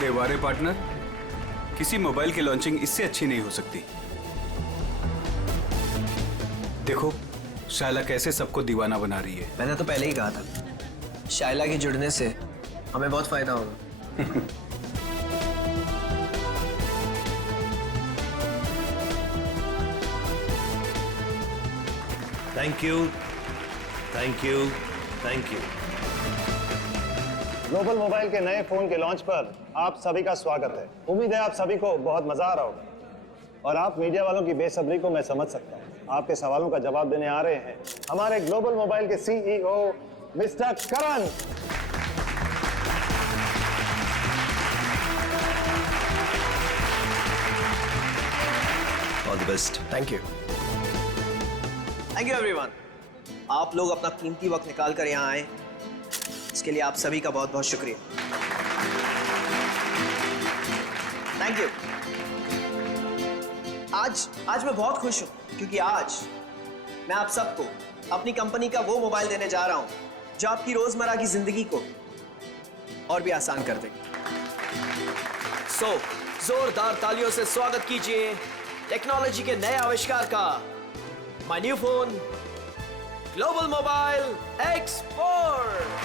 अरे वारे पार्टनर, किसी मोबाइल की लॉन्चिंग इससे अच्छी नहीं हो सकती। देखो शायला कैसे सबको दीवाना बना रही है। मैंने तो पहले ही कहा था, शायला के जुड़ने से हमें बहुत फायदा होगा। Thank you, thank you, thank you. Global mobile के नए फोन के लॉन्च पर आप सभी का स्वागत है। उम्मीद है आप सभी को बहुत मजा आ रहा होगा और आप मीडिया वालों की बेसब्री को मैं समझ सकता हूँ। आपके सवालों का जवाब देने आ रहे हैं हमारे ग्लोबल मोबाइल के CEO mister Karan. All the best. Thank you everyone. आप लोग अपना कीमती वक्त निकाल कर यहाँ आए, इसके लिए आप सभी का बहुत बहुत शुक्रिया। Thank you. आज मैं बहुत खुश हूँ क्योंकि आज मैं आप सबको अपनी कंपनी का वो मोबाइल देने जा रहा हूँ जो आपकी रोजमर्रा की जिंदगी को और भी आसान कर देगा। सो जोरदार तालियों से स्वागत कीजिए टेक्नोलॉजी के नए आविष्कार का, my new phone global mobile X4।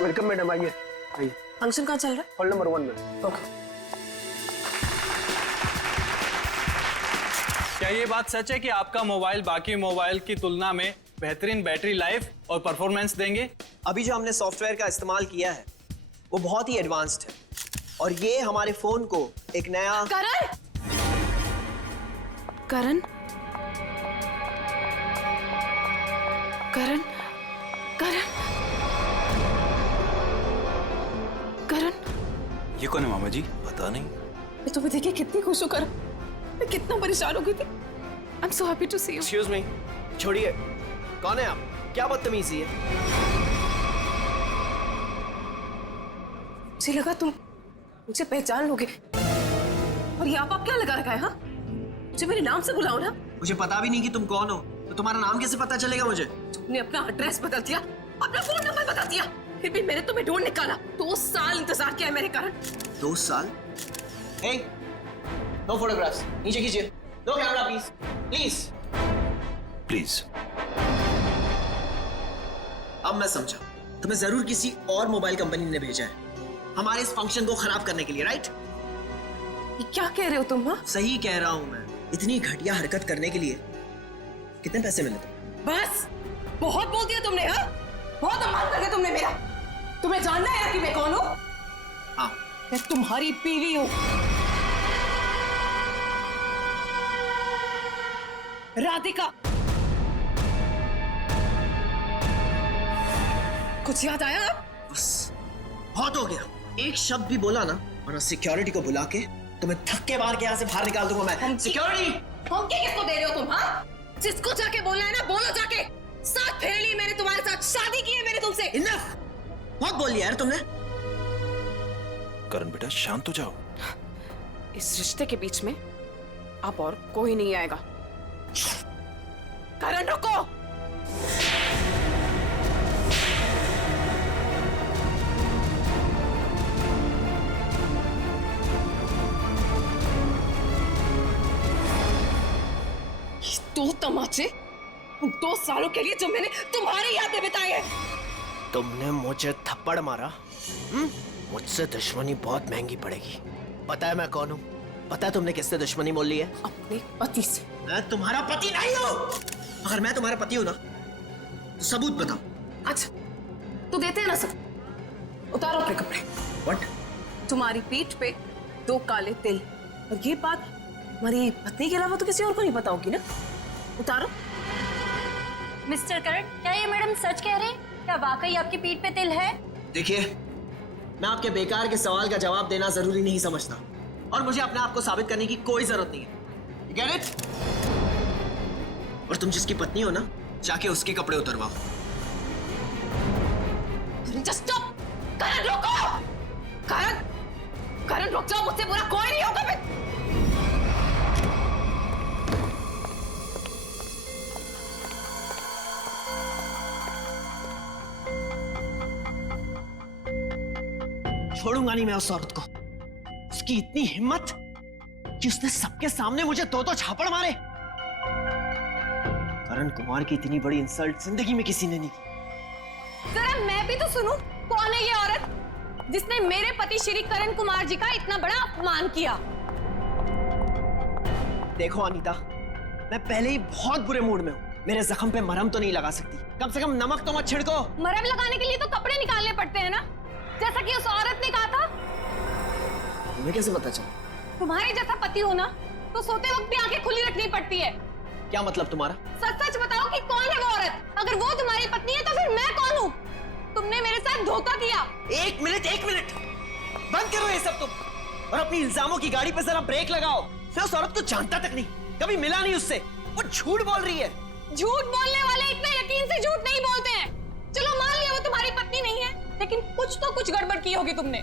Welcome madam, आइए आइए। फंक्शन कहाँ चल रहा है? हॉल नंबर 1 में। ओके। क्या ये बात सच है कि आपका मोबाइल बाकी मोबाइल की तुलना में बेहतरीन बैटरी लाइफ और परफॉर्मेंस देंगे? अभी जो हमने सॉफ्टवेयर का इस्तेमाल किया है वो बहुत ही एडवांस्ड है और ये हमारे फोन को एक नया करण करण करण करण करण ये कौन है मामा जी? पता नहीं। मैं तुम्हें देखिए कितनी खुश हूँ करण। मैं कितना परेशान हो गई थी। I am so happy to see you. Excuse me, छोड़िए, कौन है आप? क्या बदतमीजी है? मुझे लगा तुम मुझे पहचान लोगे और यहाँ पर क्या लगा रखा है? हाँ, मुझे मेरे नाम से बुलाओ ना। मुझे पता भी नहीं कि तुम कौन हो, तो तुम्हारा नाम कैसे पता चलेगा मुझे? तुमने अपना एड्रेस बदल दिया, अपना फोन नंबर बदल दिया, फिर भी मैंने तुम्हें ढूंढ निकाला। 2 साल इंतजार किया है मेरे कारण। 2 साल? हे, नो फोटोग्राफ्स, नीचे खींचिए। No camera please, please. Please. अब मैं समझा, तुम्हें जरूर किसी और मोबाइल कंपनी ने भेजा है हमारे इस फंक्शन को खराब करने के लिए, राइट? ये क्या कह रहे हो तुम? हाँ, सही कह रहा हूं मैं। इतनी घटिया हरकत करने के लिए कितने पैसे मिले तुम? बस बहुत बोल दिया तुमने। हाँ, बहुत अपमान कर दिया तुमने मेरा। तुम्हें जानना है ना कि मैं कौन हूँ? हाँ, मैं तुम्हारी बीवी हूँ, राधिका। कुछ याद आया? बस बहुत हो गया। एक शब्द भी बोला ना, वरना सिक्योरिटी को बुला के तुम्हें धक्के मार के यहाँ से बाहर निकाल दूंगा मैं। सिक्योरिटी! धमकी किसको दे रहे हो तुम? हाँ, जिसको जाके बोलना है ना बोलो जाके। साथ फेर ली मैंने तुम्हारे साथ, शादी की है मैंने तुमसे। इनफ! बहुत बोल लिया यार तुमने। करण बेटा शांत हो जाओ। इस रिश्ते के बीच में अब और कोई नहीं आएगा। करण रुको। दो तमाचे उन 2 सालों के लिए जो मैंने तुम्हारी याद में बिताए हैं। तुमने मुझे थप्पड़ मारा। मुझसे दुश्मनी बहुत महंगी पड़ेगी। पता है मैं कौन हूँ? पता है तुमने किससे दुश्मनी मोल ली है? अपने पति से। मैं तुम्हारा पति नहीं हूँ। अगर मैं तुम्हारा पति हूँ ना तो सबूत बताओ। अच्छा तो देते हैं ना सब। उतारो अपने कपड़े। व्हाट? तुम्हारी पीठ पे 2 काले तिल, और ये बात हमारी पत्नी के अलावा तो किसी और को नहीं पता होगी ना। उतारो। मिस्टर करण, क्या ये मैडम सच कह रहे हैं? क्या वाकई आपकी पीठ पे तिल है? देखिए, मैं आपके बेकार के सवाल का जवाब देना जरूरी नहीं समझता और मुझे अपने आप को साबित करने की कोई जरूरत नहीं है। You get it? और तुम जिसकी पत्नी हो ना, जाके उसके कपड़े उतरवाओ। Just stop. करण रोको। करण, करण रुक जाओ, मुझसे बुरा कोई नहीं होगा। मैं छोड़ूंगा नहीं मैं उस औरत को। उसकी इतनी हिम्मत कि उसने सबके सामने मुझे दो झापड़ मारे। करण कुमार की इतनी बड़ी इंसल्ट जिंदगी में किसी ने नहीं की। जरा मैं भी तो सुनूं, कौन है ये औरत जिसने मेरे पति श्री करण कुमार जी का इतना बड़ा अपमान किया? देखो अनीता, मैं पहले ही बहुत बुरे मूड में हूँ। मेरे जख्म पे मरहम तो नहीं लगा सकती, कम से कम नमक तो मत छिड़को। मरहम लगाने के लिए तो कपड़े निकालने पड़ते हैं ना, जैसा कि उस औरत ने कहा था। तुम्हें कैसे पता चला? तुम्हारे जैसा पति हो ना तो सोते वक्त भी आंखें खुली रखनी पड़ती है। क्या मतलब तुम्हारा? सच सच बताओ कि कौन है वो औरत? अगर वो तुम्हारी पत्नी है तो फिर मैं कौन हूँ? तुमने मेरे साथ धोखा किया। एक मिनट बंद करो ये सब तुम, और अपनी इल्जामों की गाड़ी पे जरा ब्रेक लगाओ। मैं उस औरत को जानता तक नहीं, कभी मिला नहीं उससे। वो झूठ बोल रही है। झूठ बोलने वाले इतने यकीन से झूठ नहीं बोलते हैं। चलो मान लिया वो तुम्हारी पत्नी नहीं है, लेकिन कुछ गड़बड़ की होगी तुमने।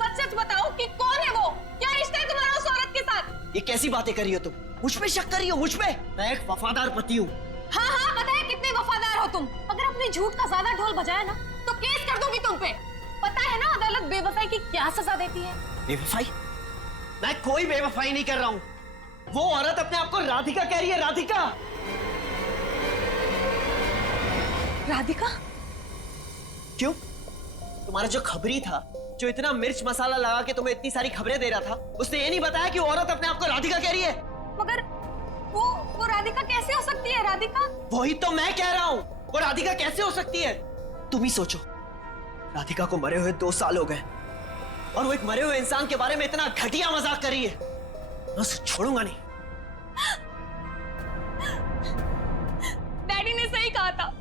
सच सच बताओ कि कौन है वो? क्या रिश्ता है तुम्हारा उस औरत के साथ? ये कैसी बातें कर रही हो तुम? मुझ पे शक कर रही हो? मुझ पे? मैं एक वफादार पति हूँ। हाँ हाँ, पता है कितने वफादार हो तुम। अगर अपने झूठ का ज्यादा ढोल बजाया ना तो केस कर दूंगी तुम पे। पता है ना अदालत बेवफाई की क्या सजा देती है? बेवफाई? मैं कोई बेवफाई नहीं कर रहा हूँ। वो औरत अपने आप को राधिका कह रही है। राधिका? राधिका? क्यों? तुम्हारा जो खबरी था, जो इतना मिर्च मसाला लगा के तुम्हें इतनी सारी खबरें दे रहा था, उसने ये नहीं बताया कि वो औरत अपने आप को राधिका कह रही है। मगर वो राधिका कैसे हो सकती है? राधिका? वही तो मैं कह रहा हूँ, वो राधिका कैसे हो सकती है? तुम ही सोचो, राधिका को मरे हुए 2 साल हो गए और वो एक मरे हुए इंसान के बारे में इतना घटिया मजाक कर रही है। मैं उसे छोड़ूंगा नहीं। डैडी ने सही कहा था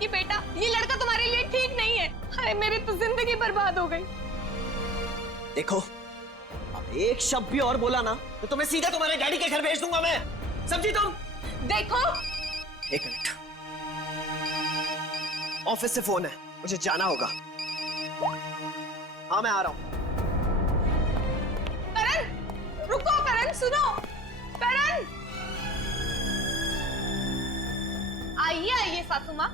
कि बेटा ये लड़का तुम्हारे लिए ठीक नहीं है। हाय, मेरी तो जिंदगी बर्बाद हो गई। देखो, अब एक शब्द भी और बोला ना तो तुम्हें सीधा तुम्हारे डैडी के घर भेज दूंगा मैं। समझी तुम? देखो, एक मिनट, ऑफिस से फोन है, मुझे जाना होगा। हाँ मैं आ रहा हूं। करण रुको, करण सुनो। करण आइए सासू माँ।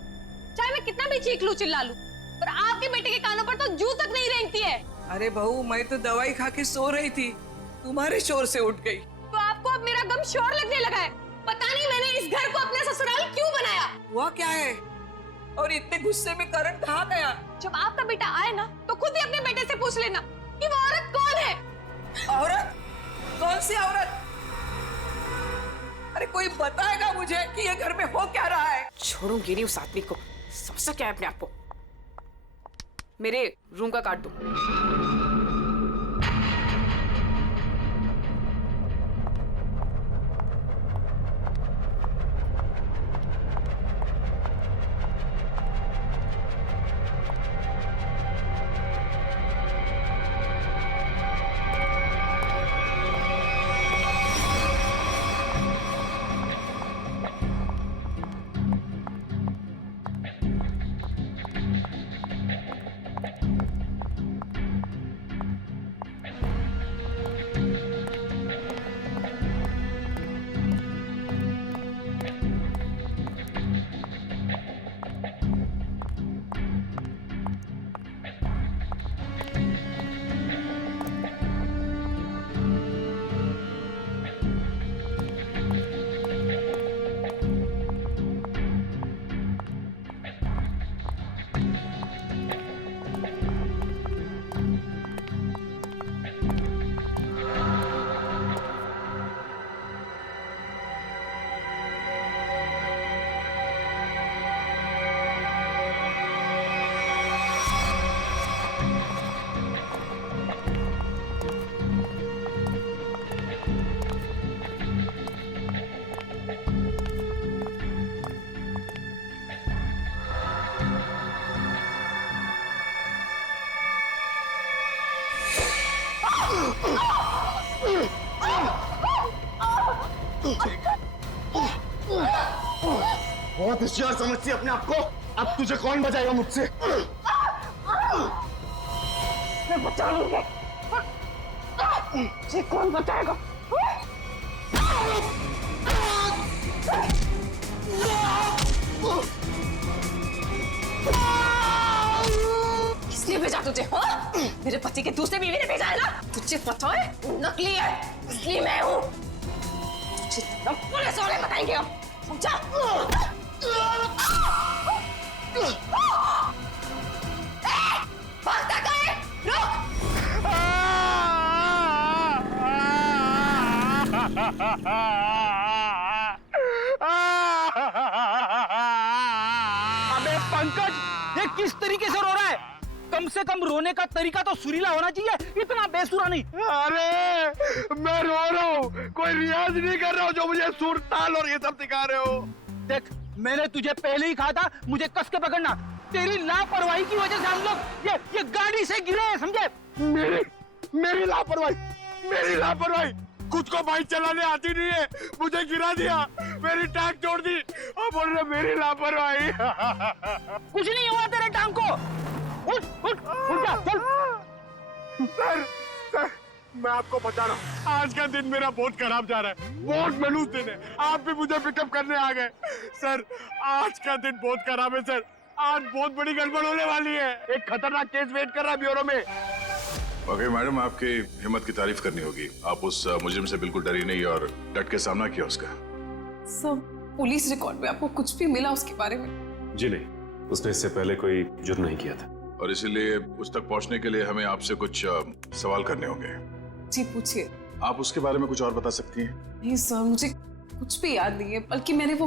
चाहे मैं कितना भी चीख लूं चिल्ला लूं, पर आपके बेटे के कानों पर तो जू तक नहीं रेंगती है। अरे बहू, मैं तो दवाई खा के सो रही थी, तुम्हारे शोर से उठ गई। तो आपको अब मेरा गम शोर लगने लगा है। पता नहीं मैंने इस घर को अपना ससुराल क्यों बनाया। हुआ क्या है? और इतने गुस्से में करण कहाँ गया? जब आपका बेटा आए ना तो खुद ही अपने बेटे से पूछ लेना कि वो औरत कौन है। औरत? कौन सी औरत? अरे कोई बताएगा मुझे कि ये घर में हो क्या रहा है? छोड़ूंगी नहीं उस आदमी को। समझता क्या है अपने आप को? मेरे रूम का काट दो। बहुत होशियार समझती है अपने आप को। अब तुझे कौन बचाएगा मुझसे? मैं बचा लूंगा। ये कौन बचाएगा? किसने भेजा तुझे? हाँ? मेरे पति के दूसरे बीवी ने भेजा है ना? तुझे पता है नकली है, इसलिए मैं हूँ। तुझे पुलिस वाले बताएंगे हम, समझा? भागता कहाँ है? रुक! अबे पंकज, ये किस तरीके से रो रहा है? कम से कम रोने का तरीका तो सुरीला होना चाहिए, इतना बेसुरा नहीं। अरे मैं रो रहा हूँ, कोई रियाज नहीं कर रहा हूँ जो मुझे सुर ताल और ये सब सिखा रहे हो। देख, मैंने तुझे पहले ही कहा था मुझे कस के पकड़ना। तेरी लापरवाही की वजह से हम लोग ये गाड़ी से गिरे हैं, समझे? मेरी लापरवाही खुद को बाइक चलाने आती नहीं है, मुझे गिरा दिया, मेरी टांग तोड़ दी और बोल रहे मेरी लापरवाही। कुछ नहीं हुआ तेरे टांग को। उठ जा, चल। सर, मैं आपको बता रहा हूँ, आज का दिन मेरा बहुत खराब जा रहा है, बहुत मनूस दिन है। आप भी मुझे पिकअप करने आ गए। सर, आज का दिन बहुत खराब है सर, आज बहुत बड़ी गड़बड़ होने वाली है। एक खतरनाक केस वेट कर रहा है ब्यूरो में। वाकई मैडम, आपकी हिम्मत की तारीफ करनी होगी। आप उस मुजरिम से बिल्कुल डरी नहीं और डट के सामना किया उसका। सब पुलिस रिकॉर्ड में आपको कुछ भी मिला उसके बारे में? जी नहीं, उसने इससे पहले कोई जुर्म नहीं किया था। और इसीलिए उस तक पहुंचने के लिए हमें आपसे कुछ सवाल करने होंगे। जी पूछिए। आप उसके बारे में कुछ और बता सकती हैं? नहीं सर, मुझे कुछ भी याद नहीं है, बल्कि मैंने वो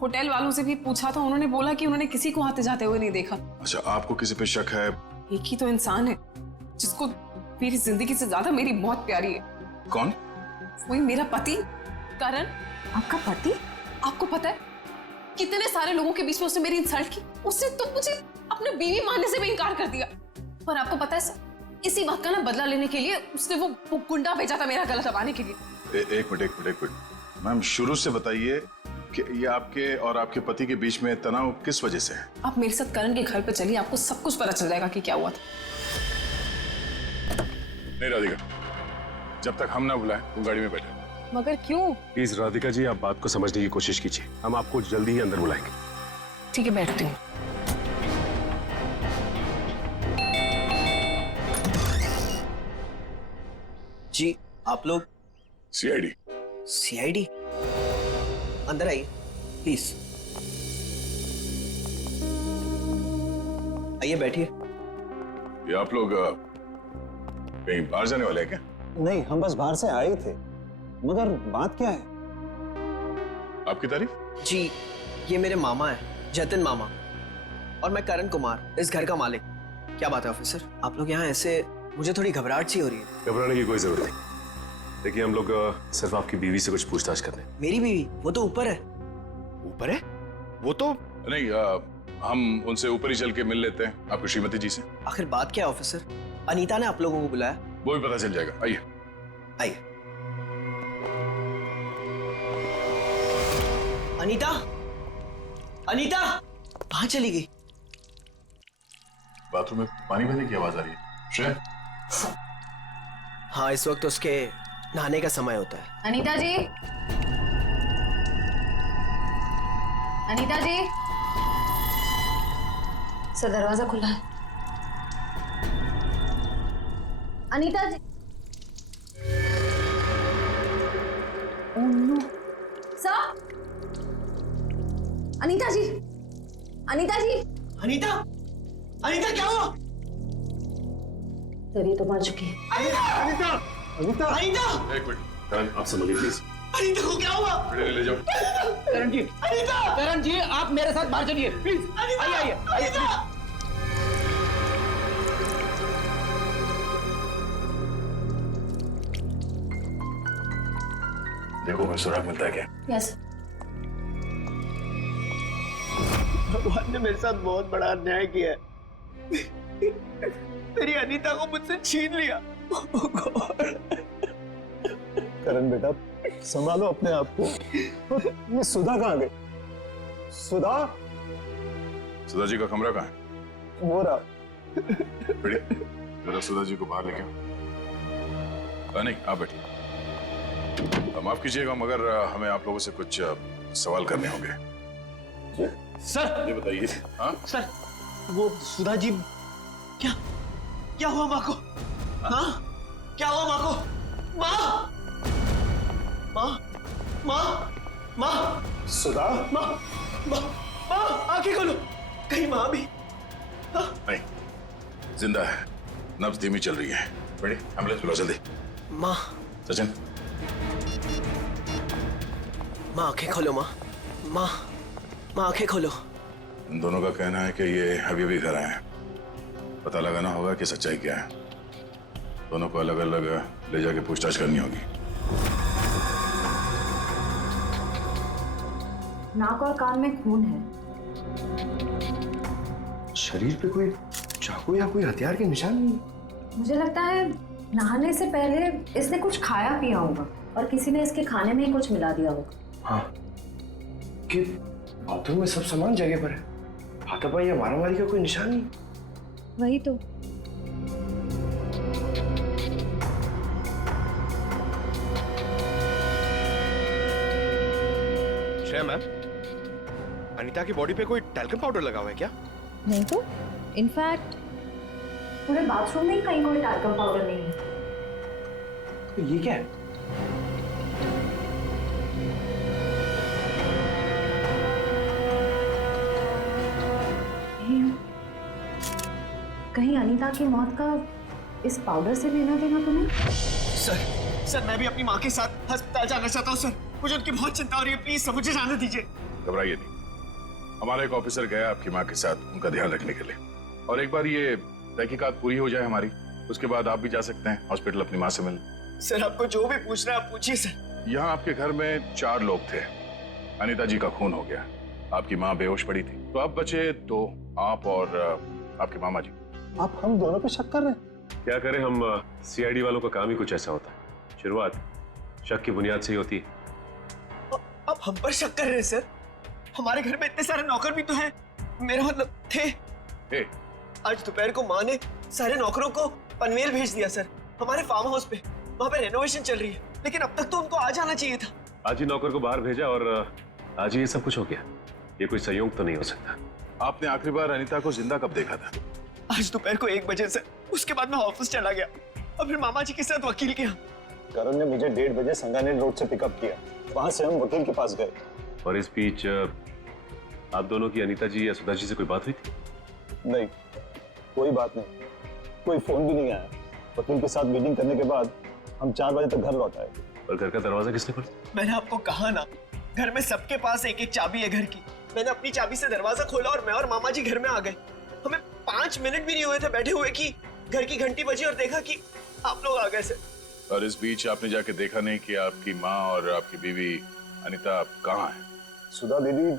होटल वालों से भी पूछा था, उन्होंने बोला कि उन्होंने किसी को आते जाते हुए नहीं देखा। अच्छा, आपको किसी पे शक है? एक ही तो इंसान है जिसको मेरी जिंदगी से ज्यादा मेरी मौत प्यारी है। कौन? वही मेरा पति करण। आपका पति? आपको पता है कितने सारे लोगों के बीच में उसने मेरी इंसल्ट की। उसने तो मुझे अपने बीवी मानने से भी इनकार कर दिया। पर आपको पता है सर, इसी बात का ना बदला लेने के लिए उसने वो गुंडा भेजा था मेरा गला दबाने के लिए। एक मिनट मैम, शुरू से बताइए कि ये आपके और आपके पति के बीच में तनाव किस वजह से है? आप मेरे साथ करण के घर पे चलिए, आपको सब कुछ पता चल जाएगा कि क्या हुआ था। नहीं राधिका, जब तक हम ना बुलाएं तुम गाड़ी में बैठे। मगर क्यों? प्लीज राधिका जी, आप बात को समझने की कोशिश कीजिए, हम आपको जल्दी ही अंदर बुलाएंगे। ठीक है, बैठती हूँ। जी आप लोग? सीआईडी। सीआईडी? अंदर आइए प्लीज। आइए बैठिए। ये आप लोग कहीं बाहर जाने वाले हैं क्या? नहीं, हम बस बाहर से आए ही थे, मगर बात क्या है? आपकी तारीफ? जी, ये मेरे मामा है, जतिन मामा, और मैं करण कुमार, इस घर का मालिक। क्या बात है ऑफिसर, आप लोग यहाँ ऐसे? मुझे थोड़ी घबराहट सी हो रही है। घबराने की कोई जरूरत नहीं। देखिए, हम लोग सिर्फ आपकी बीवी से कुछ पूछताछ कर रहे हैं। मेरी बीवी? वो तो ऊपर है। ऊपर है? वो तो नहीं, हम उनसे ऊपर ही चल के मिल लेते हैं, आपकी श्रीमती जी से। आखिर बात क्या है ऑफिसर? अनीता ने आप लोगों को बुलाया? वो भी पता चल जाएगा, आइए। आइए। अनीता, अनीता कहाँ चली गई? बाथरूम में पानी बहने की आवाज आ रही है। श्रेया? हाँ, इस वक्त उसके नहाने का समय होता है। अनीता जी, अनीता जी, सर दरवाजा खुला है। अनीता जी, ओह नो, सर, अनीता जी, अनीता जी, अनीता, अनीता क्या हुआ? सर ये तो मर चुकी है। अनीता, अनीता, अनीता, एक मिनट, करण आप संभलिए प्लीज। अनीता को क्या हुआ? ले जाओ। करण जी, अनीता, करण जी, आप मेरे साथ बाहर चलिए प्लीज। आइए आइए आइए। देखो मैं सुराग मिलता है क्या? यस। भगवान ने मेरे साथ बहुत बड़ा अन्याय किया है। मेरी अनीता को मुझसे छीन लिया। करण बेटा, संभालो अपने आप को। ये सुधा कहाँ गई? सुधा? सुधा जी का कमरा कहाँ है? वो रहा, बेटी जरा सुधा जी को बाहर लेके आओ। नहीं आप बैठिए। माफ कीजिएगा मगर हमें आप लोगों से कुछ सवाल करने होंगे। सर ये बताइए। हाँ सर, वो सुधा जी क्या क्या हुआ माँ को? हाँ क्या हुआ माँ को? माँ माँ माँ माँ सुधा, माँ माँ माँ आंखें खोलो, कहीं माँ भी? नहीं जिंदा है, नब्ज धीमी चल रही है। बेटी एम्बुलेंस बुलाओ जल्दी। माँ सचिन माँ आंखें खोलो, माँ माँ माँ आंखें खोलो। इन दोनों का कहना है कि ये अभी भी घर आए हैं। पता लगाना होगा कि सच्चाई क्या है। दोनों को अलग अलग ले जाके पूछताछ करनी होगी। नाक और कान में खून है। शरीर पे कोई चाकू या कोई हथियार के निशान नहीं। मुझे लगता है नहाने से पहले इसने कुछ खाया पिया होगा और किसी ने इसके खाने में ही कुछ मिला दिया होगा। हाँ कि बाथरूम में सब सामान जगह पर है, हाथापाई या मारामारी का कोई निशान नहीं। वही तो। श्रेया मैम, अनीता की बॉडी पे कोई टैल्कम पाउडर लगा हुआ है क्या? नहीं तो इनफैक्ट पूरे बाथरूम में ही कहीं कोई टैल्कम पाउडर नहीं है। तो ये क्या है? कहीं अनीता की मौत का इस पाउडर से लेना देना तो नहीं? सर मैं भी अपनी माँ के साथ अस्पताल जाना चाहता हूँ सर। मुझे उनकी बहुत चिंता हो रही है, प्लीज सर मुझे जाने दीजिए। घबराइए नहीं, हमारा एक ऑफिसर गया आपकी माँ के साथ उनका ध्यान रखने के लिए। और एक बार ये तहकीकात पूरी हो जाए हमारी, उसके बाद आप भी जा सकते हैं हॉस्पिटल अपनी माँ से मिलने। सर आपको जो भी पूछना है आप पूछिए सर। यहाँ आपके घर में 4 लोग थे। अनीता जी का खून हो गया, आपकी माँ बेहोश पड़ी थी, तो अब बचे 2, आप और आपके मामा जी। आप हम दोनों पे शक कर रहे हैं? क्या करें, हम सीआईडी वालों का काम ही कुछ ऐसा होता है। शुरुआत शक की बुनियाद से ही होती है। आप हम पर शक कर रहे हैं सर? हमारे घर में इतने सारे नौकर भी तो हैं। मेरा मतलब थे। ए, आज दोपहर को माँ ने सारे नौकरों को पनवेल भेज दिया सर, हमारे फार्म हाउस पे। वहाँ पे रेनोवेशन चल रही है, लेकिन अब तक तो उनको आ जाना चाहिए था। आज ही नौकर को बाहर भेजा और आज ही ये सब कुछ हो गया। ये कोई संयोग तो नहीं हो सकता। आपने आखिरी बार अनीता को जिंदा कब देखा था? आज दोपहर को 1 बजे से। उसके बाद मैं ऑफिस चला गया और फिर मामा जी के साथ वकील के यहाँ। करण ने मुझे 1:30 बजे संगानेर रोड से पिकअप किया, वहां से हम वकील के पास गए। और इस बीच आप दोनों की अनीता जी या सुधा जी से कोई बात हुई थी? नहीं, कोई बात नहीं, कोई फोन भी नहीं आया। वकील के साथ मीटिंग करने के बाद हम 4 बजे तक घर लौट आए। और घर का दरवाजा किसने खोला? मैंने आपको कहा ना, घर में सबके पास एक एक चाबी है घर की। मैंने अपनी चाबी से दरवाजा खोला और मैं और मामा जी घर में आ गए। हमें 5 मिनट भी नहीं हुए थे बैठे हुए कि घर की घंटी बजी और देखा कि आप लोग आ गए सर। और इस बीच आपने जाके देखा नहीं कि आपकी माँ और आपकी बीवी अनीता कहाँ है? सुधा दीदी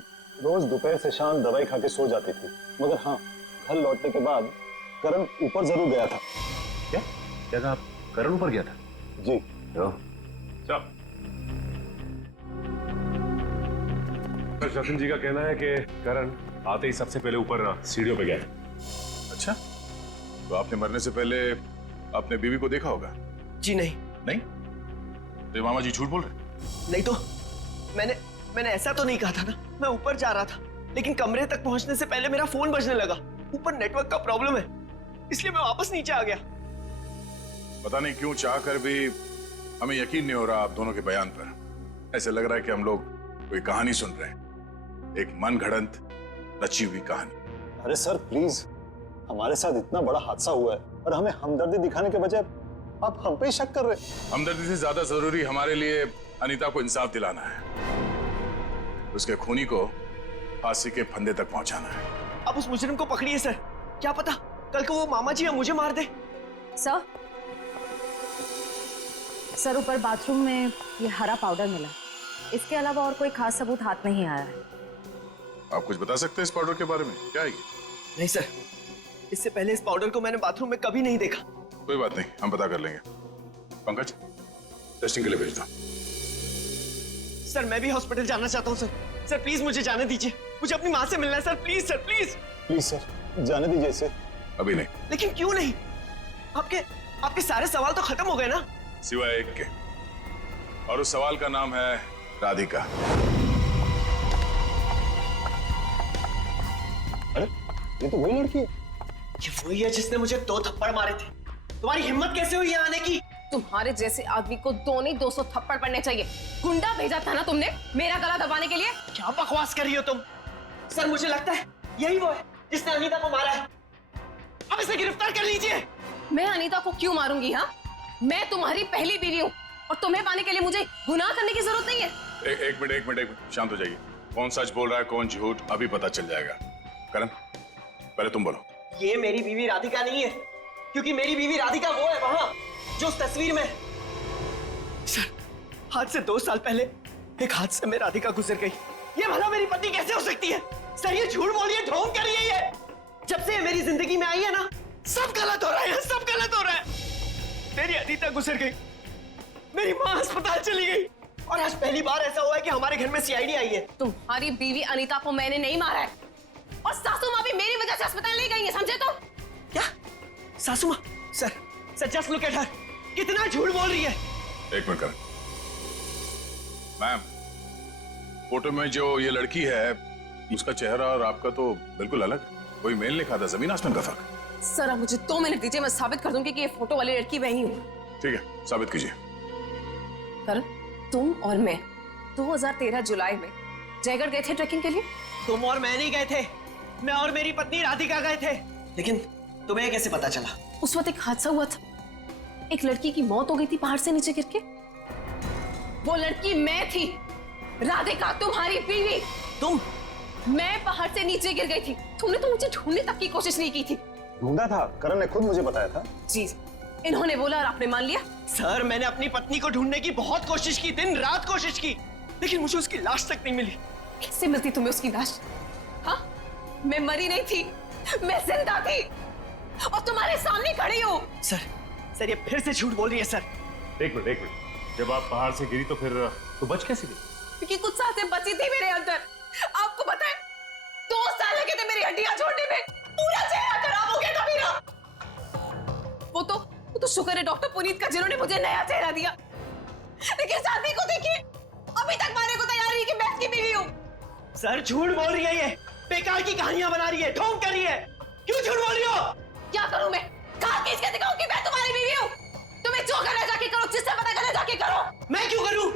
रोज दोपहर से शाम दवाई खा के सो जाती थी, मगर हाँ, घर लौटने के बाद करण ऊपर जरूर गया था। क्या क्या कहा आप? करण ऊपर गया था? जी। जतिन जी का कहना है कि करण आते ही सबसे पहले ऊपर सीढ़ियों पे गया था। अच्छा, तो आपने मरने से पहले अपने बीवी को देखा होगा? जी नहीं। नहीं? तो ये मामा जी झूठ बोल रहे? नहीं तो मैंने ऐसा तो नहीं कहा था ना। मैं ऊपर जा रहा था, लेकिन कमरे तक पहुंचने से पहले मेरा फोन बजने लगा। ऊपर नेटवर्क का प्रॉब्लम है, इसलिए मैं वापस नीचे आ गया। पता नहीं क्यों चाहकर भी हमें यकीन नहीं हो रहा आप दोनों के बयान पर। ऐसे लग रहा है कि हम लोग कोई कहानी सुन रहे हैं, एक मन घड़ंत रची हुई कहानी। अरे सर प्लीज, हमारे साथ इतना बड़ा हादसा हुआ है और हमें हमदर्दी दिखाने के बजाय आप हम पे ही शक कर रहे हैं। हमदर्दी से ज्यादा जरूरी हमारे लिए अनीता को इंसाफ दिलाना है, उसके खूनी को फांसी के फंदे तक पहुंचाना है। अब उस मुजरिम को पकड़िए सर, क्या पता कल को वो मामा जी या मुझे मार दे। सर ऊपर बाथरूम में ये हरा पाउडर मिला, इसके अलावा और कोई खास सबूत हाथ नहीं आया है। आप कुछ बता सकते हैं इस पाउडर के बारे में? क्या है ये? नहीं सर, इससे पहले इस पाउडर को मैंने बाथरूम में कभी नहीं देखा। कोई बात नहीं, हम पता कर लेंगे। पंकज, टेस्टिंग के लिए भेज दो। सर मैं भी हॉस्पिटल जाना चाहता हूँ सर। सर प्लीज मुझे जाने दीजिए, मुझे अपनी माँ से मिलना है sir. Please sir, please please sir, जाने दीजिए इसे। अभी नहीं। लेकिन क्यों नहीं? आपके सारे सवाल तो खत्म हो गए ना? सिवाय एक के, और उस सवाल का नाम है राधिका। अरे ये तो वही लड़की है। ये वही है जिसने मुझे 2 थप्पड़ मारे थे। तुम्हारी हिम्मत कैसे हुई यहाँ आने की? तुम्हारे जैसे आदमी को 2 नहीं 200 थप्पड़ पड़ने चाहिए। गुंडा भेजा था ना तुमने मेरा गला दबाने के लिए? क्या बकवास कर रही हो तुम? सर मुझे लगता है यही वो है जिसने अनीता को मारा है। अब इसे गिरफ्तार कर लीजिए। मैं अनीता को क्यों मारूंगी? हाँ, मैं तुम्हारी पहली बीवी हूँ और तुम्हें पाने के लिए मुझे गुनाह करने की जरूरत नहीं है। एक मिनट, शांत हो जाइए। कौन सच बोल रहा है कौन झूठ अभी पता चल जाएगा। करण, पहले तुम बोलो। ये मेरी बीवी राधिका नहीं है, क्योंकि मेरी बीवी राधिका वो है वहां जो उस तस्वीर में। सर, आज से 2 साल पहले एक हादसे में राधिका गुजर गई। ये भला मेरी पत्नी कैसे हो सकती है? सर ये झूठ बोल रही है, ढोंग कर रही है ये। जब से ये मेरी जिंदगी में आई है ना, सब गलत हो रहा है, सब गलत हो रहा है। मेरी अनीता गुजर गई, मेरी माँ अस्पताल चली गई, और आज पहली बार ऐसा हुआ है कि हमारे घर में सीआईडी आई है। तुम्हारी बीवी अनीता को मैंने नहीं मारा है, और सासू माँ भी मेरी वजह से अस्पताल ले गई है, समझे तुम? क्या? सासू माँ? Sir just look at her, कितना झूठ बोल रही है। एक मिनट करण। मैम, फोटो में जो ये लड़की है उसका चेहरा और आपका तो बिल्कुल अलग। कोई मेल नहीं खाता, जमीन आसमान का फर्क। सर अब मुझे 2 मिनट दीजिए, मैं साबित कर दूंगी कि ये फोटो वाली लड़की वही हूँ। ठीक है, साबित कीजिए। करण, तुम और मैं 2013 जुलाई में जयगढ़ गए थे ट्रैकिंग के लिए। तुम और मैं नहीं गए थे, मैं और मेरी पत्नी राधिका गए थे। लेकिन तुम्हें कैसे पता चला? उस वक्त एक हादसा हुआ था, एक लड़की की मौत हो गई थी पहाड़ से नीचे गिर के। वो लड़की मैं थी, राधिका तुम्हारी बीवी। तुम? मैं पहाड़ से नीचे गिर गई थी, तुमने तो मुझे ढूंढने तक की कोशिश नहीं की थी। ढूंढा था, करण ने खुद मुझे बताया था। जी, इन्होंने बोला और आपने मान लिया। सर मैंने अपनी पत्नी को ढूंढने की बहुत कोशिश की, दिन रात कोशिश की, लेकिन मुझे उसकी लाश तक नहीं मिली। कैसे मिलती तुम्हें उसकी लाश? हाँ, मैं मरी नहीं थी, मैं जिंदा थी और तुम्हारे सामने खड़ी हूँ। सर ये फिर से झूठ बोल रही है सर। एक मिनट, जब आप पहाड़ से गिरी तो फिर तो बच कैसे गई? क्योंकि कुछ सांसें बची थी मेरे अंदर। आपको पता है 2 साल लगे थे मेरी हड्डियां छोड़ने में, पूरा चेहरा खराब हो गया था मेरा। वो तो शुक्र है डॉक्टर पुनीत का जिन्होंने मुझे नया चेहरा दिया। लेकिन शादी को देखिए, अभी तक मारने को तैयार नहीं कि मैं इसकी बीवी हूँ। सर झूठ बोल रही है, ये बेकार की कहानियां बना रही है, ढोंग कर रही है। क्यों झूठ बोल रही हो? क्या करूं मैं? कहा किसके दिखाऊं कि मैं तुम्हारी बीवी हूँ? तुम्हें जो करना जाके करो, जिससे पता करना जाके करो। मैं क्यों करूं?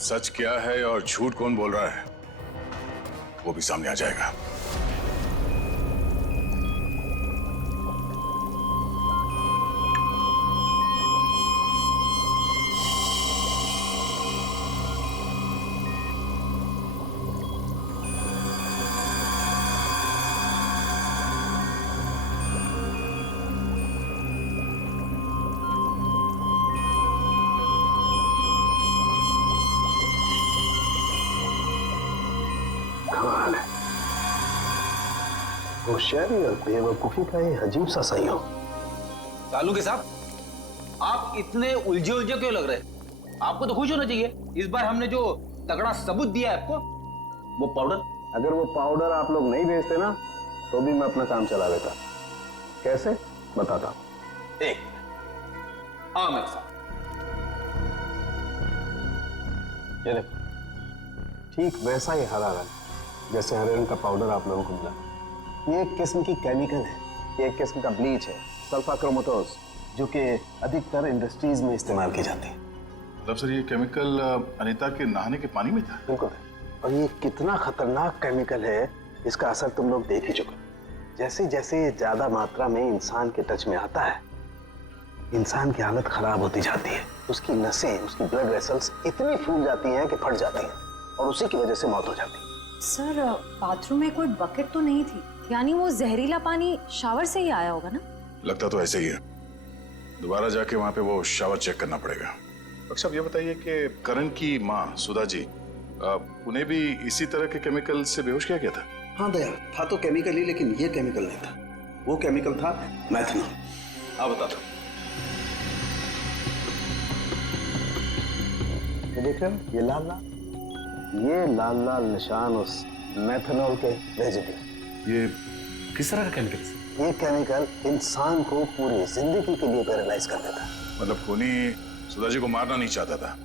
सच क्या है और झूठ कौन बोल रहा है वो भी सामने आ जाएगा। कमाल है, होशियारी और बेवकूफी का ये अजीब सा संयोग। कालू के साहब, आप इतने उलझे क्यों लग रहे? आपको तो खुश होना चाहिए, इस बार हमने जो तगड़ा सबूत दिया है आपको, वो पाउडर। अगर वो पाउडर आप लोग नहीं भेजते ना तो भी मैं अपना काम चला लेता। कैसे बताता हूं। एक हाँ मेरे साथ ये देखो, ठीक वैसा ही हरा रंग जैसे हरे रंग का पाउडर आप लोगों को मिला। ये एक किस्म की केमिकल है, ये एक किस्म का ब्लीच है, सल्फा क्रोमेटोज, जो कि अधिकतर इंडस्ट्रीज में इस्तेमाल की जाती है। मतलब सर ये केमिकल अनीता के नहाने के पानी में था? बिल्कुल, और ये कितना खतरनाक केमिकल है इसका असर तुम लोग देख ही चुके। जैसे जैसे ज्यादा मात्रा में इंसान के टच में आता है, इंसान की हालत खराब होती जाती है। उसकी नसें, उसकी ब्लड वेसल्स इतनी फूल जाती हैं कि फट जाती हैं और उसी की वजह से मौत हो जाती है। सर बाथरूम में कोई बकेट तो नहीं थी, यानी वो जहरीला पानी शावर से ही आया होगा ना? लगता तो ऐसे ही है। दोबारा जाके वहां पे वो शावर चेक करना पड़ेगा। डॉक्टर साहब ये बताइए कि करण की माँ सुधा जी, उन्हें भी इसी तरह के केमिकल से बेहोश किया गया था? हाँ दया, था तो केमिकल ही, लेकिन ये केमिकल नहीं था। वो केमिकल था मैथनॉल। आप बता दो। ये देख रहे हो, ये लाल लाल निशान उस मैथनॉल के भेजे थे। ये किस तरह का केमिकल? ये केमिकल इंसान को पूरी जिंदगी के लिए पैरालाइज कर देता। मतलब खूनी सुधाजी को मारना नहीं चाहता था,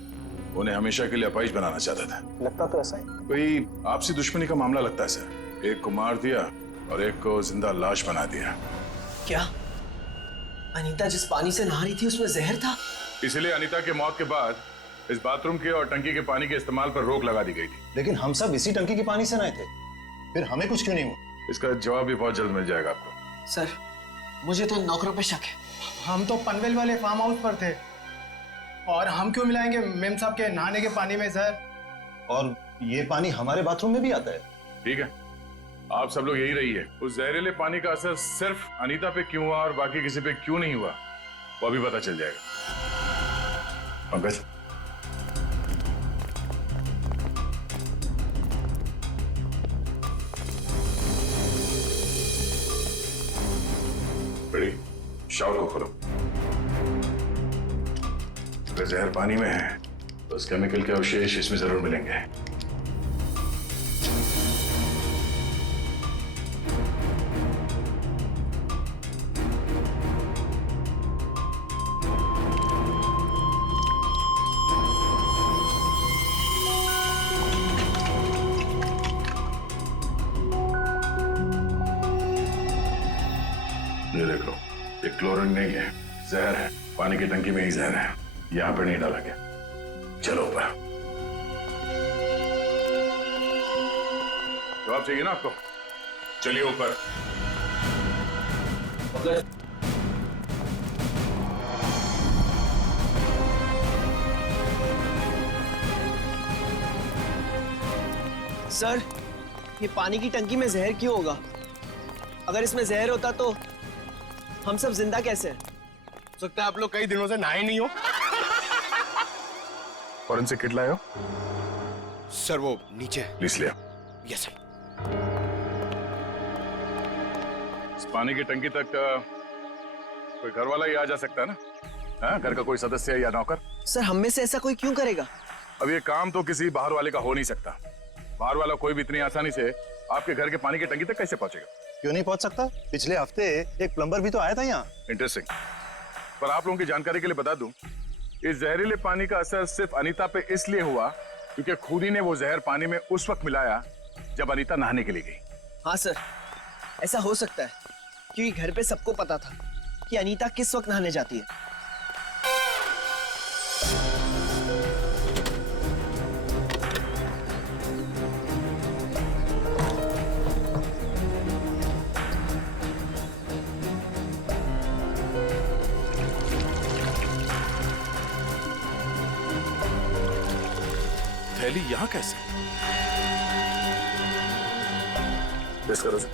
उन्हें हमेशा के लिए अपाहिज बनाना चाहता था। लगता तो ऐसा ही। कोई आपसी दुश्मनी का मामला लगता है सर। एक को मार दिया और एक को जिंदा लाश बना दिया। क्या अनीता जिस पानी से नहा रही थी उसमें जहर था? इसलिए अनीता के मौत के बाद इस बाथरूम के और टंकी के पानी के इस्तेमाल पर रोक लगा दी गई थी। लेकिन हम सब इसी टंकी के पानी से नहाए थे, फिर हमें कुछ क्यों नहीं हुआ? इसका जवाब भी बहुत जल्द मिल जाएगा आपको। सर मुझे तो नौकरों पे शक है। हम तो पनवेल वाले फार्म हाउस पर थे और हम क्यों मिलाएंगे मेम साहब के नहाने के पानी में सर? और ये पानी हमारे बाथरूम में भी आता है। ठीक है, आप सब लोग यही रहिए। उस जहरीले पानी का असर सिर्फ अनीता पे क्यों हुआ और बाकी किसी पे क्यों नहीं हुआ वो अभी पता चल जाएगा। पंकज, बड़ी शावर को खोलो। अगर जहर पानी में है तो उस केमिकल के अवशेष इसमें जरूर मिलेंगे। ये देखो, ये क्लोरीन नहीं है, जहर है। पानी की टंकी में ही जहर है, यहाँ पर नहीं डाला गया। चलो ऊपर। जवाब चाहिए ना आपको? चलिए ऊपर। सर ये पानी की टंकी में जहर क्यों होगा? अगर इसमें जहर होता तो हम सब जिंदा कैसे? हो सकता है आप लोग कई दिनों से नहाए नहीं हो। फॉरेंसिक किट लाए हो? सर वो नीचे। लिख लिया। Yes sir. इस पानी की टंकी तक कोई घर वाला ही आ जा सकता है ना? हाँ, घर का कोई सदस्य या नौकर? सर हम में से ऐसा कोई क्यों करेगा? अब ये काम तो किसी बाहर वाले का हो नहीं सकता। बाहर वाला कोई भी इतनी आसानी से आपके घर के पानी की टंकी तक कैसे पहुंचेगा? क्यों नहीं पहुंच सकता? पिछले हफ्ते एक प्लम्बर भी तो आया था यहाँ। इंटरेस्टिंग। पर आप लोगों की जानकारी के लिए बता दूं, इस जहरीले पानी का असर सिर्फ अनीता पे इसलिए हुआ क्योंकि खूनी ने वो जहर पानी में उस वक्त मिलाया जब अनीता नहाने के लिए गई। हाँ सर, ऐसा हो सकता है क्योंकि घर पे सबको पता था कि अनीता किस वक्त नहाने जाती है। थैली यहाँ कैसे? टेस्ट करो सर।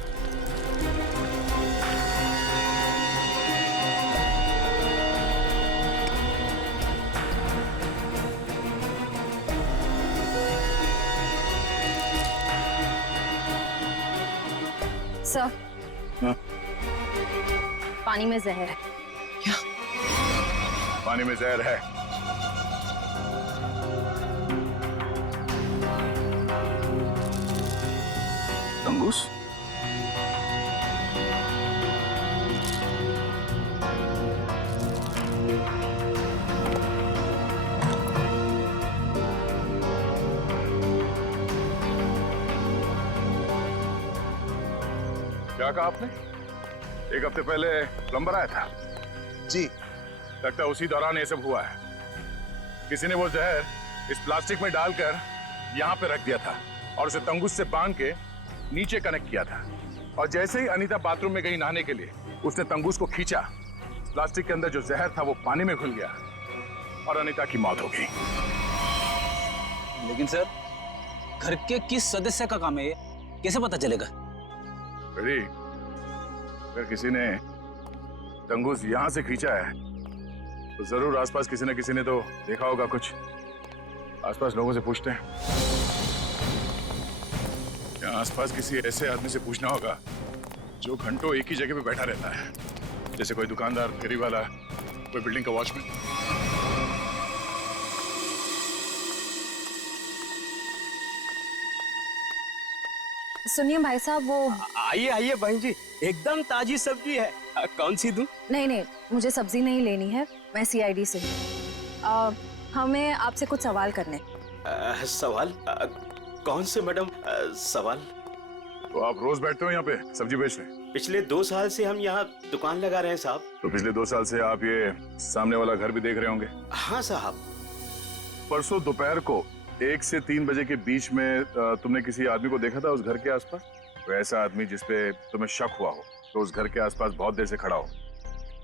सर हाँ? पानी में जहर है। क्या? पानी में जहर है? तंगूस? क्या कहा आपने? एक हफ्ते पहले प्लम्बर आया था? जी। लगता है उसी दौरान ये सब हुआ है। किसी ने वो जहर इस प्लास्टिक में डालकर यहाँ पे रख दिया था और उसे तंगूस से बांध के नीचे कनेक्ट किया था। और जैसे ही अनीता बाथरूम में गई नहाने के लिए, उसने तंगूस को खींचा। प्लास्टिक के अंदर जो जहर था वो पानी में घुल गया और अनीता की मौत हो गई। लेकिन सर, घर के किस सदस्य का काम है ये? कैसे पता चलेगा? बेटी, अगर किसी ने तंगूस यहां से खींचा है तो जरूर आसपास किसी न किसी ने तो देखा होगा कुछ। आसपास लोगों से पूछते हैं। क्या आसपास किसी ऐसे आदमी से पूछना होगा जो घंटों एक ही जगह पे बैठा रहता है, जैसे कोई दुकानदार, फेरी वाला, कोई बिल्डिंग का वॉचमैन। सुनिए भाई साहब, वो आइए आइए बहन जी, एकदम ताजी सब्जी है। कौन सी दूं? नहीं नहीं, मुझे सब्जी नहीं लेनी है, मैं सीआईडी से हूँ। हमें आपसे कुछ सवाल करने। सवाल? कौन से मैडम सवाल? तो आप रोज बैठते हो यहाँ पे सब्जी बेचने? पिछले 2 साल से हम यहाँ दुकान लगा रहे हैं साहब। तो पिछले 2 साल से आप ये सामने वाला घर भी देख रहे होंगे? हाँ साहब। परसों दोपहर को 1 से 3 बजे के बीच में तुमने किसी आदमी को देखा था उस घर के आसपास? तो ऐसा आदमी जिसपे तुम्हें शक हुआ हो, तो उस घर के आसपास बहुत देर से खड़ा हो।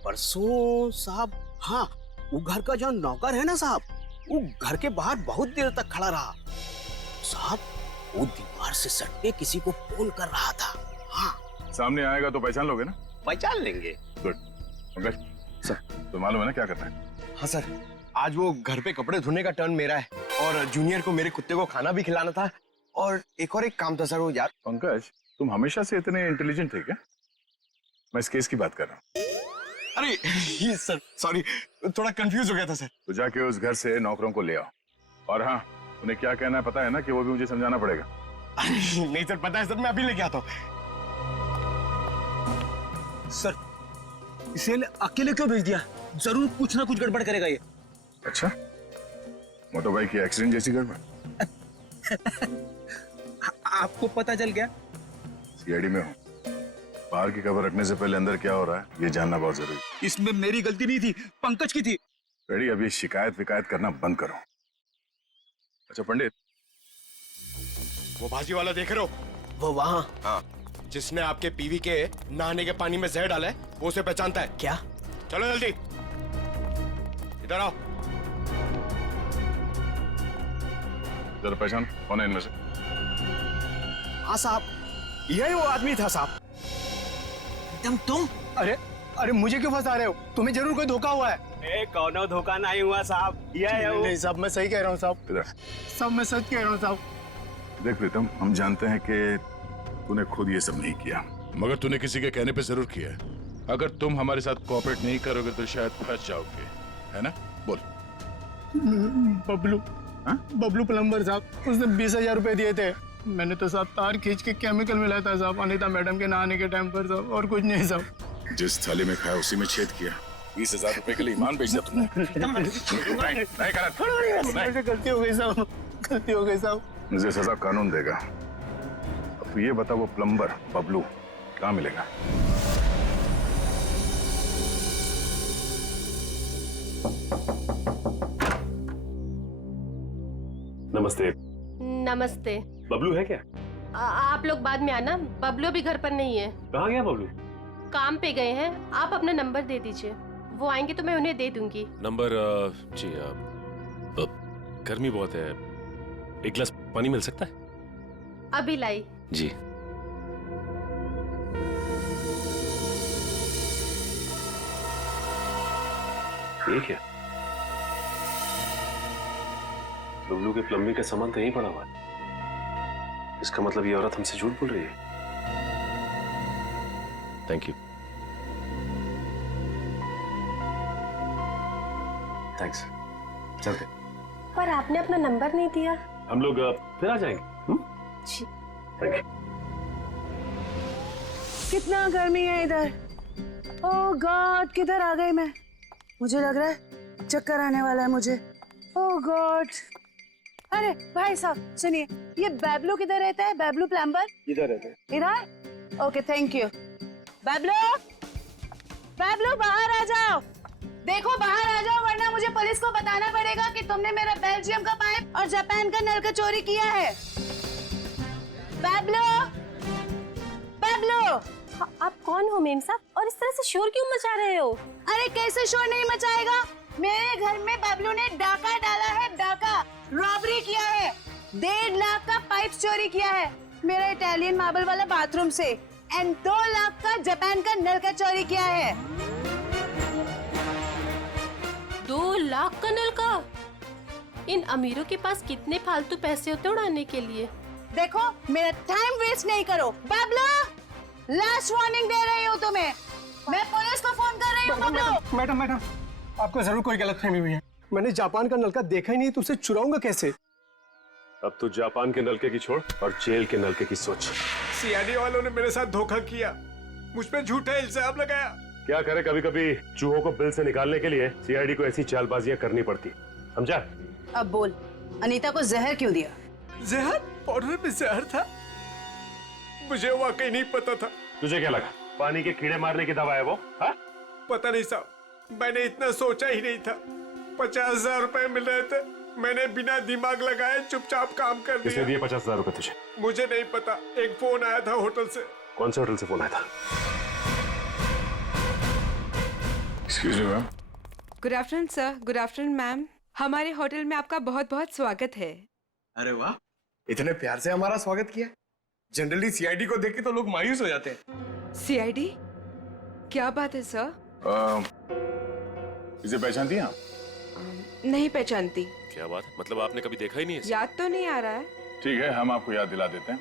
परसों साहब, हाँ, वो घर का जो नौकर है ना साहब, वो घर के बाहर बहुत देर तक खड़ा रहा साहब। वो दीवार से सट के किसी को फोन कर रहा था। हाँ, सामने आएगा तो पहचान लोगे ना? पहचान लेंगे। गुड। पंकज सर, तो मालूम है ना क्या करना है? हाँ सर, आज वो घर पे कपड़े धोने का टर्न मेरा है और जूनियर को मेरे कुत्ते को खाना भी खिलाना था और एक काम था सर वो यार। पंकज, तुम हमेशा से इतने इंटेलिजेंट थे क्या? मैं इस केस की बात कर रहा हूँ। अरे ये सर सॉरी, थोड़ा कंफ्यूज हो गया था सर। तो जाके उस घर से नौकरों को ले आओ। और हाँ, उन्हें क्या कहना है पता है ना, कि वो भी मुझे समझाना पड़ेगा। नहीं सर, पता है सर, मैं अभी लेके आता हूँ। सर, इसे अकेले क्यों भेज दिया? जरूर कुछ ना कुछ गड़बड़ करेगा ये। अच्छा, मोटर बाइक की एक्सीडेंट जैसी गड़बड़? आपको पता चल गया? सीआईडी में हूँ, बाहर की खबर रखने से पहले अंदर क्या हो रहा है ये जानना बहुत जरूरी। इसमें मेरी गलती नहीं थी, पंकज की थी। रेडी, अभी शिकायत विकायत करना बंद करो। अच्छा पंडित, वो भाजी वाला देख रहे हो? वो वहाँ? हाँ, जिसने आपके पीवी के नहाने के पानी में जहर डाला है, वो उसे पहचानता है क्या? चलो जल्दी इधर आओ। जरा पहचान, कौन है इनमें से? हाँ साहब, यही वो आदमी था साहब। एकदम तुम? अरे मुझे क्यों फंसा रहे हो? तुम्हें जरूर कोई धोखा हुआ है। कौनो धोखा नहीं हुआ साहब, यह है वो। नहीं साहब, मैं सही कह रहा हूँ साहब, सब मैं सच कह रहा हूँ साहब। देख प्रीतम, हम जानते हैं कि तूने खुद ये सब नहीं किया, मगर तूने किसी के कहने पे जरूर किया है। अगर तुम हमारे साथ कोऑपरेट नहीं करोगे तो शायद फंस जाओगे, है ना? बोल। बबलू प्लम्बर साहब, उसने 20,000 रुपए दिए थे। मैंने तो साहब तार खींच के केमिकल मिलाया था साहब, अनीता मैडम के नहाने के टाइम पर साहब, और कुछ नहीं साहब। जिस थाली में खाया उसी में छेद किया। 20,000 रुपए के लिए ईमान बेच दिया तुमने। गलती हो गई साहब, गलती हो गई साहब। मुझे सजा कानून देगा। अब ये बता, वो प्लम्बर बबलू कहाँ मिलेगा? नमस्ते। नमस्ते। बबलू है क्या? आप लोग बाद में आना, बबलू भी घर पर नहीं है। कहाँ गया बबलू? काम पे गए हैं। आप अपना नंबर दे दीजिए, वो आएंगे तो मैं उन्हें दे दूंगी। नंबर? जी, गर्मी बहुत है, एक गिलास पानी मिल सकता है? अभी लाई। जी। ठीक है, बबलू के प्लम्बिंग का सामान तो यहीं पड़ा हुआ है। इसका मतलब ये औरत हमसे झूठ बोल रही है। Thank you. थैंक्स। चलते। पर आपने अपना नंबर नहीं दिया। हम लोग फिर आ जाएंगे। जी। Thank you. कितना गर्मी है इधर। ओह गॉड, किधर आ गई मैं? मुझे लग रहा है चक्कर आने वाला है मुझे। ओह गॉड। अरे भाई साहब सुनिए, ये बैबलू किधर रहता है? बैबलू प्लम्बर इधर रहते हैं। इधर? Okay thank you. Bablu, Bablu बाहर आ जाओ। देखो बाहर आ जाओ, वरना मुझे पुलिस को बताना पड़ेगा कि तुमने मेरा बेल्जियम का पाइप और जापान का नल का चोरी किया है। बैबलू, बैबलू। आप कौन हो मेम साहब, और इस तरह से शोर क्यों मचा रहे हो? अरे कैसे शोर नहीं मचाएगा? मेरे घर में बबलू ने डाका डाला है, डाका रॉबरी किया है। 1.5 लाख का पाइप चोरी किया है मेरा इटालियन मार्बल वाला बाथरूम से, एंड 2 लाख का जापान का नल का चोरी किया है। 2 लाख का नल का? इन अमीरों के पास कितने फालतू पैसे होते उड़ाने के लिए। देखो मेरा टाइम वेस्ट नहीं करो। बबलू, लास्ट वार्निंग दे रही हूँ तुम्हें, मैं पुलिस को फोन कर रही हूँ। बबलू। मैडम, आपको जरूर कोई गलतफहमी हुई है। मैंने जापान का नलका देखा ही नहीं, तो उसे चुराऊंगा कैसे? अब तो जापान के नलके की छोड़ और जेल के नलके की सोच। सीआईडी वालों ने मेरे साथ धोखा किया। मुझ पे झूठा इल्जाम लगाया। क्या करे, कभी कभी चूहों को बिल से निकालने के लिए सीआईडी को ऐसी चालबाजियां करनी पड़ती, समझा? अब बोल, अनीता को जहर क्यों दिया? जहर? पाउडर में जहर था? मुझे वाकई नहीं पता था। तुझे क्या लगा पानी के कीड़े मारने की दवा है वो? हा? पता नहीं साहब, मैंने इतना सोचा ही नहीं था। 50,000 रुपए मिल रहे थे, मैंने बिना दिमाग लगाए चुपचाप काम कर दिया। किसने दिए 50,000 रुपए तुझे? मुझे नहीं पता, एक फोन आया था होटल से। कौन से होटल से फोन आया था? Excuse me ma'am. Good afternoon sir. Good afternoon ma'am. हमारे होटल में आपका बहुत बहुत स्वागत है। अरे वाह, इतने प्यार से हमारा स्वागत किया। जनरली सीआईडी को देख के तो लोग मायूस हो जाते हैं। सीआईडी? क्या बात है सर? इसे पहचानती हैं आप? नहीं पहचानती। क्या बात, मतलब आपने कभी देखा ही नहीं है? याद तो नहीं आ रहा है। ठीक है, हम आपको याद दिला देते हैं।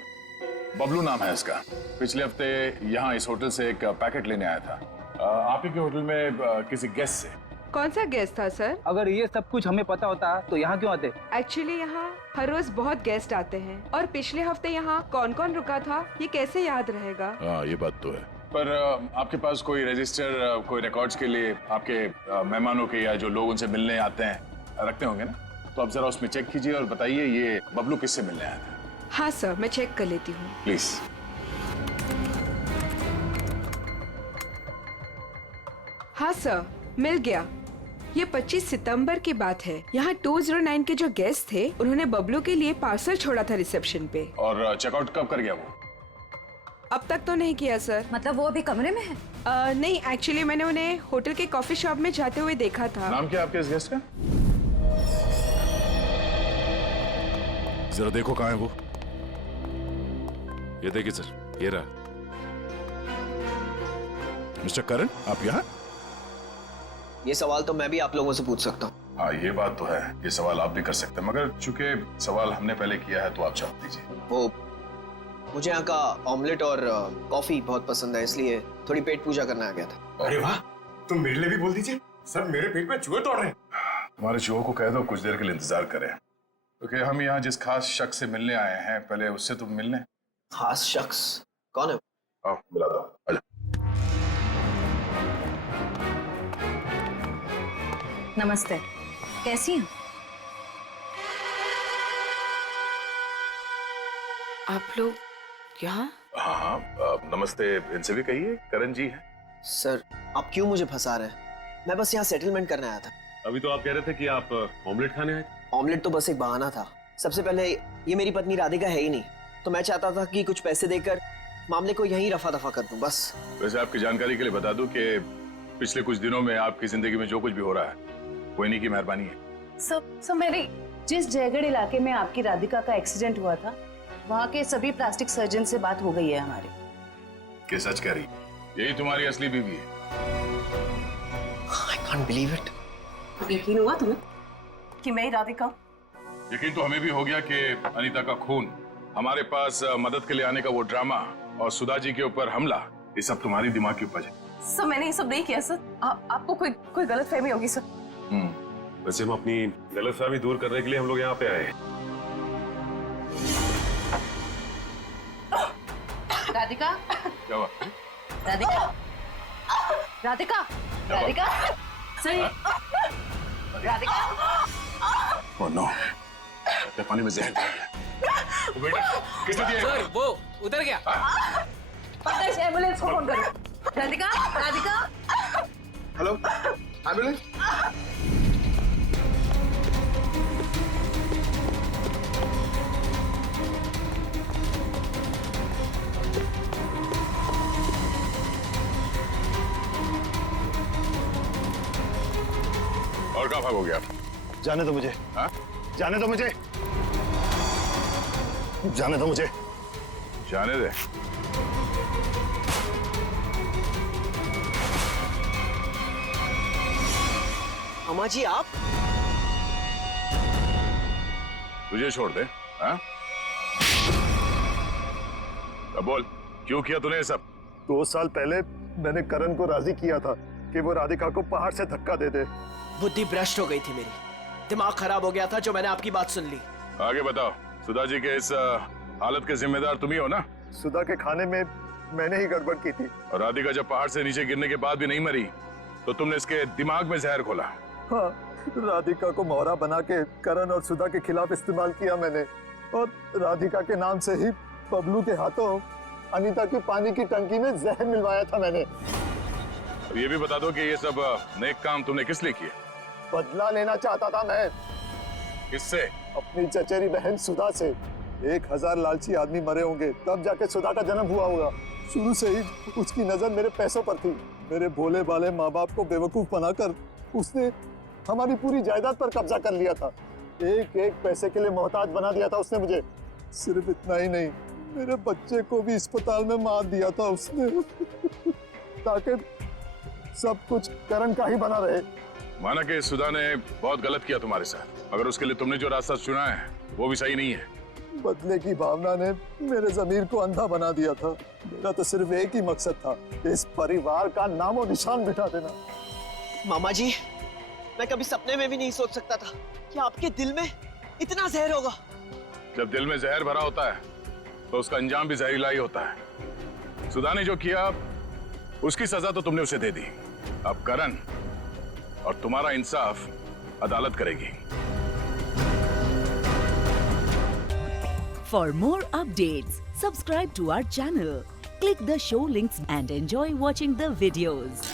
बबलू नाम है इसका। पिछले हफ्ते यहाँ इस होटल से एक पैकेट लेने आया था आप ही के होटल में किसी गेस्ट से। कौन सा गेस्ट था सर? अगर ये सब कुछ हमें पता होता तो यहाँ क्यों आते? एक्चुअली यहाँ हर रोज बहुत गेस्ट आते हैं और पिछले हफ्ते यहाँ कौन कौन रुका था ये कैसे याद रहेगा? हाँ, ये बात तो है। पर आपके पास कोई रजिस्टर, कोई रिकॉर्ड्स के लिए आपके मेहमानों के या जो लोग उनसे मिलने आते हैं रखते होंगे ना? तो आप जरा उसमें चेक कीजिए और बताइए ये बबलू किससे मिलने आया था। हाँ सर, मैं चेक कर लेती हूँ। प्लीज। हाँ सर, मिल गया। ये 25 सितंबर की बात है। यहाँ 209 के जो गेस्ट थे उन्होंने बबलू के लिए पार्सल छोड़ा था रिसेप्शन पे। और चेकआउट कब कर गया वो? अब तक तो नहीं किया सर। मतलब वो अभी कमरे में है? नहीं, एक्चुअली मैंने उन्हें होटल के कॉफी शॉप में जाते हुए देखा था। नाम क्या आपके इस गेस्ट का? जरा देखो कहाँ है वो। ये देखिए सर, ये रहा। मिस्टर करण, आप यहाँ? ये सवाल तो मैं भी आप लोगों से पूछ सकता हूँ। हाँ, ये बात तो है, ये सवाल आप भी कर सकते हैं, मगर चूंकि सवाल हमने पहले किया है तो आप जवाब दीजिए। वो मुझे यहाँ का ऑमलेट और कॉफी बहुत पसंद है, इसलिए थोड़ी पेट पूजा करने आ गया था। अरे वाह, तुम मेरे लिए भी बोल दीजिए। सर, मेरे पेट में चूहे दौड़ रहे हैं। हमारे चूहों को कह दो कुछ देर के लिए इंतजार करें, क्योंकि हम यहाँ जिस खास शख्स से मिलने आए हैं पहले उससे तुम मिलने। खास शख्स कौन है? आओ मिला दो। आजा। नमस्ते, कैसी हैं? आप लोग यहाँ? हाँ हाँ, नमस्ते इनसे भी कहिए, करण जी है। सर, आप क्यों मुझे फंसा रहे हैं? मैं बस यहाँ सेटलमेंट करने आया था। अभी तो आप कह रहे थे कि आप ऑमलेट खाने आए थे। ऑमलेट तो बस एक बहाना था। सबसे पहले ये मेरी पत्नी राधिका है ही नहीं, तो मैं चाहता था कि कुछ पैसे देकर मामले को यहीं रफा दफा कर दूं बस। वैसे आपकी जानकारी के लिए बता दूं कि पिछले कुछ दिनों में आपकी जिंदगी में जो कुछ भी हो रहा है वो इन्हीं की मेहरबानी है। सब मेरी जिस जयगढ़ इलाके में आपकी राधिका का एक्सीडेंट हुआ था वहाँ के सभी प्लास्टिक सर्जन से बात हो गई है हमारी। क्या सच कह रही? यही तुम्हारी असली बीवी है? I can't believe it। यकीन हुआ तुम्हें कि मैं ही राधिका? यकीन तो हमें भी हो गया कि अनीता का खून, हमारे पास मदद के लिए आने का वो ड्रामा और सुधा जी के ऊपर हमला, ये सब तुम्हारी दिमाग की उपज है। सर, मैंने ये सब नहीं किया सर। आपको कोई गलतफहमी होगी सर। वैसे हम अपनी गलतफहमी दूर करने के लिए हम लोग यहाँ पे आए हैं। राधिका, क्या हुआ? राधिका, राधिका, राधिका, सही, राधिका। ओह नो, पानी में जहर दिया। बेटा, किसने दिया? सर, वो उधर गया। एम्बुलेंस को फोन करो। राधिका, राधिका। Hello, ambulance. और कहाँ भाग हो गया? जाने दो मुझे। हाँ? जाने दो मुझे। जाने दो मुझे। जाने दे। अम्मा जी, आप? तुझे छोड़ दे? हाँ? अब बोल, क्यों किया तूने ये सब? 2 साल पहले मैंने करण को राजी किया था कि वो राधिका को पहाड़ से धक्का दे दे। बुद्धि भ्रष्ट हो गई थी मेरी, दिमाग खराब हो गया था जो मैंने आपकी बात सुन ली। आगे बताओ, सुधा जी के इस हालत के जिम्मेदार तुम ही हो ना? सुधा के खाने में मैंने ही गड़बड़ की थी। और राधिका जब पहाड़ से नीचे गिरने के बाद भी नहीं मरी तो तुमने इसके दिमाग में जहर घोला। हाँ, राधिका को मोहरा बना के करण और सुधा के खिलाफ इस्तेमाल किया मैंने, और राधिका के नाम से ही बबलू के हाथों अनीता की पानी की टंकी में जहर मिलवाया था मैंने। अब ये भी बता दो कि ये सब नेक काम तुमने किस लिए किए? बदला लेना चाहता था मैं। किससे? अपनी चचेरी बहन सुधा से। 1000 लालची आदमी मरे होंगे तब जाके सुधा का जन्म हुआ होगा। शुरू से ही उसकी नजर मेरे पैसों पर थी। मेरे भोले भाले माँ बाप को बेवकूफ बनाकर उसने हमारी पूरी जायदाद पर कब्जा कर लिया था। एक एक पैसे के लिए मोहताज बना दिया था उसने मुझे। सिर्फ इतना ही नहीं, मेरे बच्चे को भी अस्पताल में मार दिया था उसने ताकि सब कुछ करण का ही बना रहे। माना कि सुधा ने बहुत गलत किया तुम्हारे साथ, मगर उसके लिए तुमने जो रास्ता चुना है वो भी सही नहीं है। बदले की भावना ने मेरे जमीर को अंधा बना दिया था। मेरा तो सिर्फ एक ही मकसद था, इस परिवार का नामो निशान मिटा देना। मामा जी, मैं कभी सपने में भी नहीं सोच सकता था कि आपके दिल में इतना जहर होगा। जब दिल में जहर भरा होता है तो उसका अंजाम भी जहरीला ही होता है। सुधा ने जो किया उसकी सजा तो तुमने उसे दे दी। अब करण और तुम्हारा इंसाफ अदालत करेगी। For more updates, subscribe to our channel, click the show links and enjoy watching the videos.